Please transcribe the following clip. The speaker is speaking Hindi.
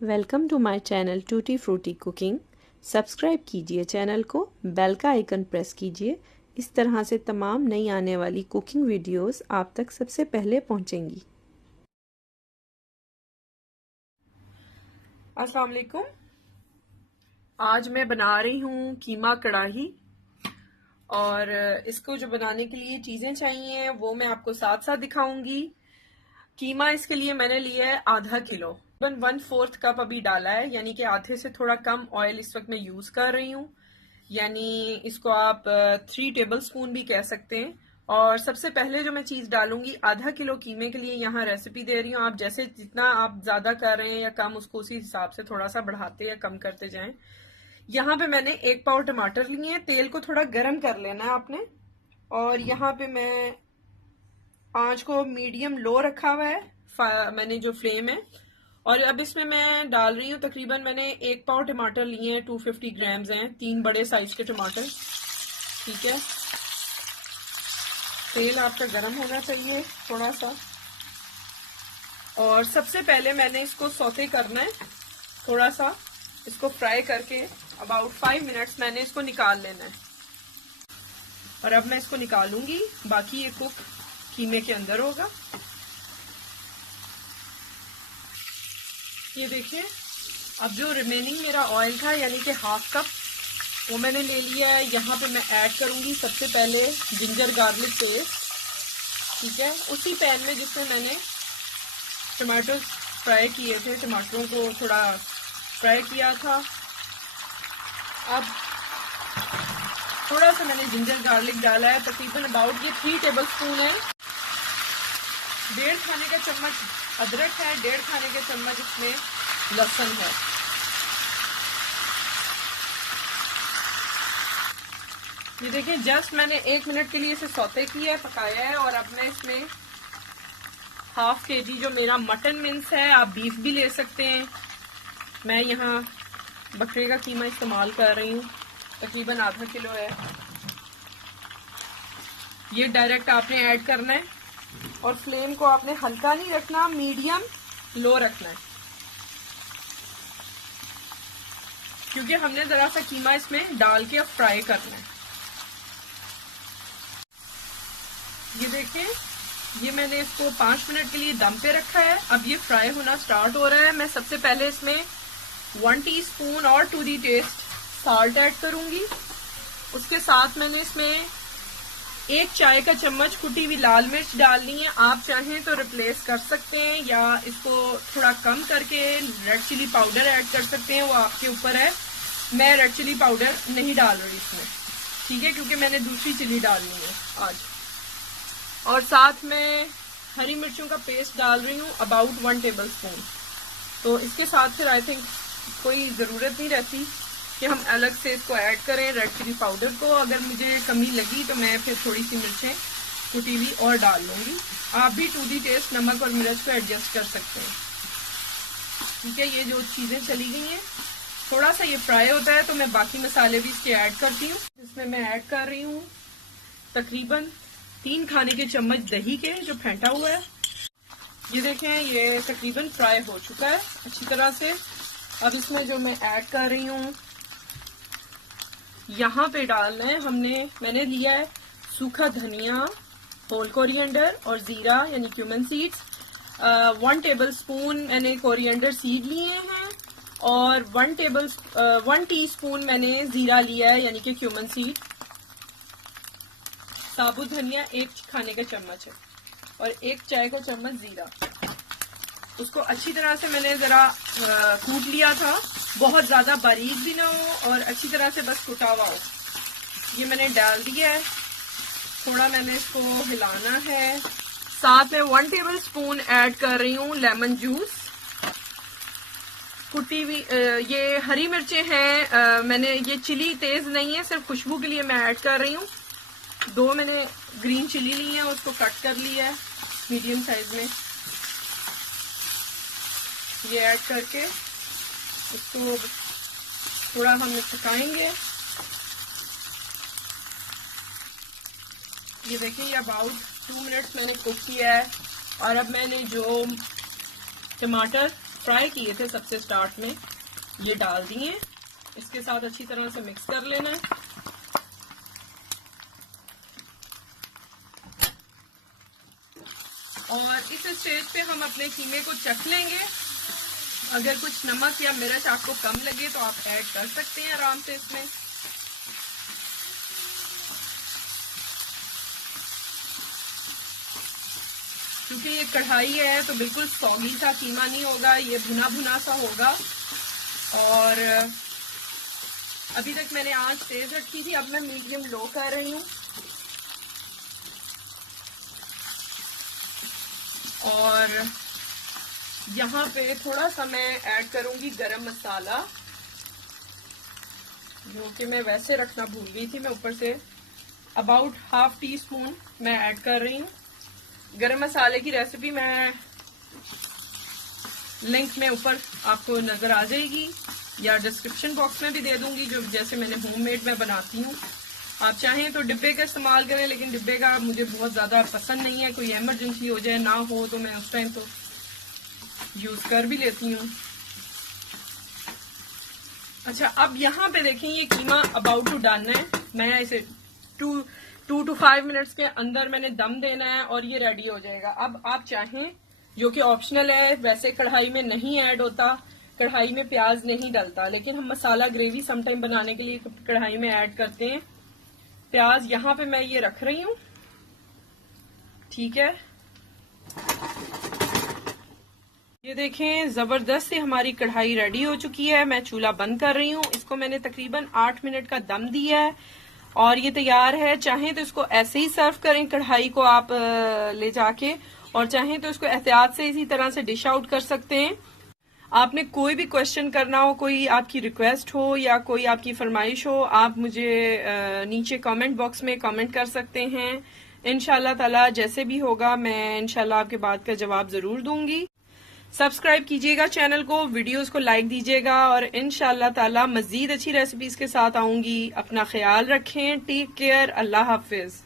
Welcome to my channel tutti frutti cooking. Subscribe कीजिए चैनल को, बेल का आइकन प्रेस कीजिए। इस तरह से तमाम नई आने वाली कुकिंग वीडियोस आप तक सबसे पहले पहुंचेंगी। अस्सलाम वालेकुम। आज मैं बना रही हूँ कीमा कढ़ाई, और इसको जो बनाने के लिए चीज़ें चाहिए वो मैं आपको साथ साथ दिखाऊंगी। कीमा इसके लिए मैंने लिया है आधा किलो, 1/4 कप अभी डाला है, यानी कि आधे से थोड़ा कम ऑयल इस वक्त मैं यूज़ कर रही हूँ। यानी इसको आप 3 टेबल स्पून भी कह सकते हैं। और सबसे पहले जो मैं चीज़ डालूंगी, आधा किलो कीमे के लिए यहाँ रेसिपी दे रही हूँ, आप जैसे जितना आप ज़्यादा कर रहे हैं या कम, उसको उसी हिसाब से थोड़ा सा बढ़ाते या कम करते जाएं। यहाँ पे मैंने 1 पाव टमाटर लिए हैं, तेल को थोड़ा गर्म कर लेना है आपने। और यहाँ पे मैं आंच को मीडियम लो रखा हुआ है, मैंने जो फ्लेम है। और अब इसमें मैं डाल रही हूँ, तकरीबन मैंने 1 पाव टमाटर लिए हैं, 250 ग्राम्स हैं, 3 बड़े साइज के टमाटर। ठीक है, तेल आपका गर्म होना चाहिए थोड़ा सा। और सबसे पहले मैंने इसको सौते करना है, थोड़ा सा इसको फ्राई करके अबाउट 5 मिनट्स मैंने इसको निकाल लेना है। और अब मैं इसको निकालूंगी, बाकी ये कुक कीमे के अंदर होगा। ये देखिए, अब जो रिमेनिंग मेरा ऑयल था यानी कि 1/2 कप, वो मैंने ले लिया है। यहाँ पे मैं ऐड करूंगी सबसे पहले जिंजर गार्लिक पेस्ट। ठीक है, उसी पैन में जिसमें मैंने टमाटो फ्राई किए थे, टमाटरों को थोड़ा फ्राई किया था। अब थोड़ा सा मैंने जिंजर गार्लिक डाला है, तकरीबन अबाउट ये 3 टेबल स्पून है। 1.5 खाने का चम्मच अदरक है, 1.5 खाने का चम्मच इसमें लहसुन है। ये देखिए, जस्ट मैंने 1 मिनट के लिए इसे सौते किया है, पकाया है। और अब मैं इसमें 1/2 kg जो मेरा मटन मिन्स है, आप बीफ भी ले सकते हैं, मैं यहाँ बकरे का कीमा इस्तेमाल कर रही हूँ, तकरीबन आधा किलो है। ये डायरेक्ट आपने ऐड करना है, और फ्लेम को आपने हल्का नहीं रखना, मीडियम लो रखना है, क्योंकि हमने जरा सा कीमा इसमें डाल के फ्राई करना है। ये देखिए, ये मैंने इसको 5 मिनट के लिए दम पे रखा है। अब ये फ्राई होना स्टार्ट हो रहा है। मैं सबसे पहले इसमें 1 टीस्पून और to the taste salt add करूंगी। उसके साथ मैंने इसमें 1 चाय का चम्मच कुटी हुई लाल मिर्च डालनी है। आप चाहें तो रिप्लेस कर सकते हैं या इसको थोड़ा कम करके रेड चिली पाउडर ऐड कर सकते हैं, वो आपके ऊपर है। मैं रेड चिली पाउडर नहीं डाल रही इसमें, ठीक है, क्योंकि मैंने दूसरी चिली डालनी है आज। और साथ में हरी मिर्चों का पेस्ट डाल रही हूँ, अबाउट 1 टेबल स्पून। तो इसके साथ फिर आई थिंक कोई ज़रूरत नहीं रहती कि हम अलग से इसको ऐड करें रेड चिली पाउडर को। अगर मुझे कमी लगी तो मैं फिर थोड़ी सी मिर्चें कुटी हुई और डाल लूँगी। आप भी टू दी टेस्ट नमक और मिर्च को एडजस्ट कर सकते हैं। ठीक है, ये जो चीज़ें चली गई हैं, थोड़ा सा ये फ्राई होता है तो मैं बाकी मसाले भी इसके ऐड करती हूँ। इसमें मैं ऐड कर रही हूँ तकरीबन 3 खाने के चम्मच दही के, जो फेंटा हुआ है। ये देखें, ये तकरीबन फ्राई हो चुका है अच्छी तरह से। अब इसमें जो मैं ऐड कर रही हूँ, यहाँ पे डालना है मैंने लिया है सूखा धनिया, होल कोरिएंडर और जीरा यानी क्यूमन सीड्स। 1 टेबल स्पून मैंने कोरिएंडर सीड लिए हैं, और 1 टीस्पून मैंने जीरा लिया है यानी कि क्यूमन सीड। साबुत धनिया 1 खाने का चम्मच है, और 1 चाय का चम्मच जीरा। उसको अच्छी तरह से मैंने जरा कूट लिया था, बहुत ज्यादा बारीक भी ना हो और अच्छी तरह से बस कुटा हुआ हो। ये मैंने डाल दिया है, थोड़ा मैंने इसको हिलाना है। साथ में 1 टेबल स्पून ऐड कर रही हूँ लेमन जूस, कुटी हुई। ये हरी मिर्चें हैं, मैंने ये चिली तेज नहीं है, सिर्फ खुशबू के लिए मैं ऐड कर रही हूँ। 2 मैंने ग्रीन चिली ली है, उसको कट कर लिया है मीडियम साइज में। ये ऐड करके इसको थोड़ा हम पकाएंगे। ये देखिए, ये अबाउट 2 मिनट्स मैंने कुक किया है। और अब मैंने जो टमाटर फ्राई किए थे सबसे स्टार्ट में, ये डाल दिए। इसके साथ अच्छी तरह से मिक्स कर लेना है। और इस स्टेज पे हम अपने कीमे को चख लेंगे। अगर कुछ नमक या मिर्च आपको कम लगे तो आप ऐड कर सकते हैं आराम से इसमें। क्योंकि ये कढ़ाई है तो बिल्कुल सॉगी सा कीमा नहीं होगा, ये भुना भुना सा होगा। और अभी तक मैंने आंच तेज रखी थी, अब मैं मीडियम लो कर रही हूँ। और यहाँ पे थोड़ा सा मैं ऐड करूंगी गरम मसाला, जो कि मैं वैसे रखना भूल गई थी। मैं ऊपर say about half tea spoon मैं ऐड कर रही हूँ। गरम मसाले की रेसिपी मैं लिंक में ऊपर आपको नजर आ जाएगी या डिस्क्रिप्शन बॉक्स में भी दे दूंगी, जो जैसे मैंने होममेड में बनाती हूँ। आप चाहें तो डिब्बे का इस्तेमाल करें, लेकिन डिब्बे का मुझे बहुत ज्यादा पसंद नहीं है। कोई इमरजेंसी हो जाए, ना हो तो मैं उस टाइम तो यूज कर भी लेती हूँ। अच्छा, अब यहाँ पे देखें ये कीमा अबाउट टू डन है। मैं इसे 2 to 5 मिनट्स के अंदर मैंने दम देना है और ये रेडी हो जाएगा। अब आप चाहें, जो कि ऑप्शनल है, वैसे कढ़ाई में नहीं ऐड होता, कढ़ाई में प्याज नहीं डलता, लेकिन हम मसाला ग्रेवी समटाइम बनाने के लिए कढ़ाई में ऐड करते हैं प्याज। यहाँ पे मैं ये रख रही हूँ, ठीक है। ये देखें, जबरदस्त से हमारी कढ़ाई रेडी हो चुकी है। मैं चूल्हा बंद कर रही हूँ। इसको मैंने तकरीबन 8 मिनट का दम दिया है और ये तैयार है। चाहें तो इसको ऐसे ही सर्व करें, कढ़ाई को आप ले जाके, और चाहें तो इसको एहतियात से इसी तरह से डिश आउट कर सकते हैं। आपने कोई भी क्वेश्चन करना हो, कोई आपकी रिक्वेस्ट हो या कोई आपकी फरमाइश हो, आप मुझे नीचे कमेंट बॉक्स में कमेंट कर सकते हैं। इंशाल्लाह ताला जैसे भी होगा मैं इंशाल्लाह आपके बात का जवाब जरूर दूंगी। सब्सक्राइब कीजिएगा चैनल को, वीडियोस को लाइक दीजिएगा और इंशाल्लाह ताला मजीद अच्छी रेसिपीज के साथ आऊंगी। अपना ख्याल रखें। Take care. अल्लाह हाफिज।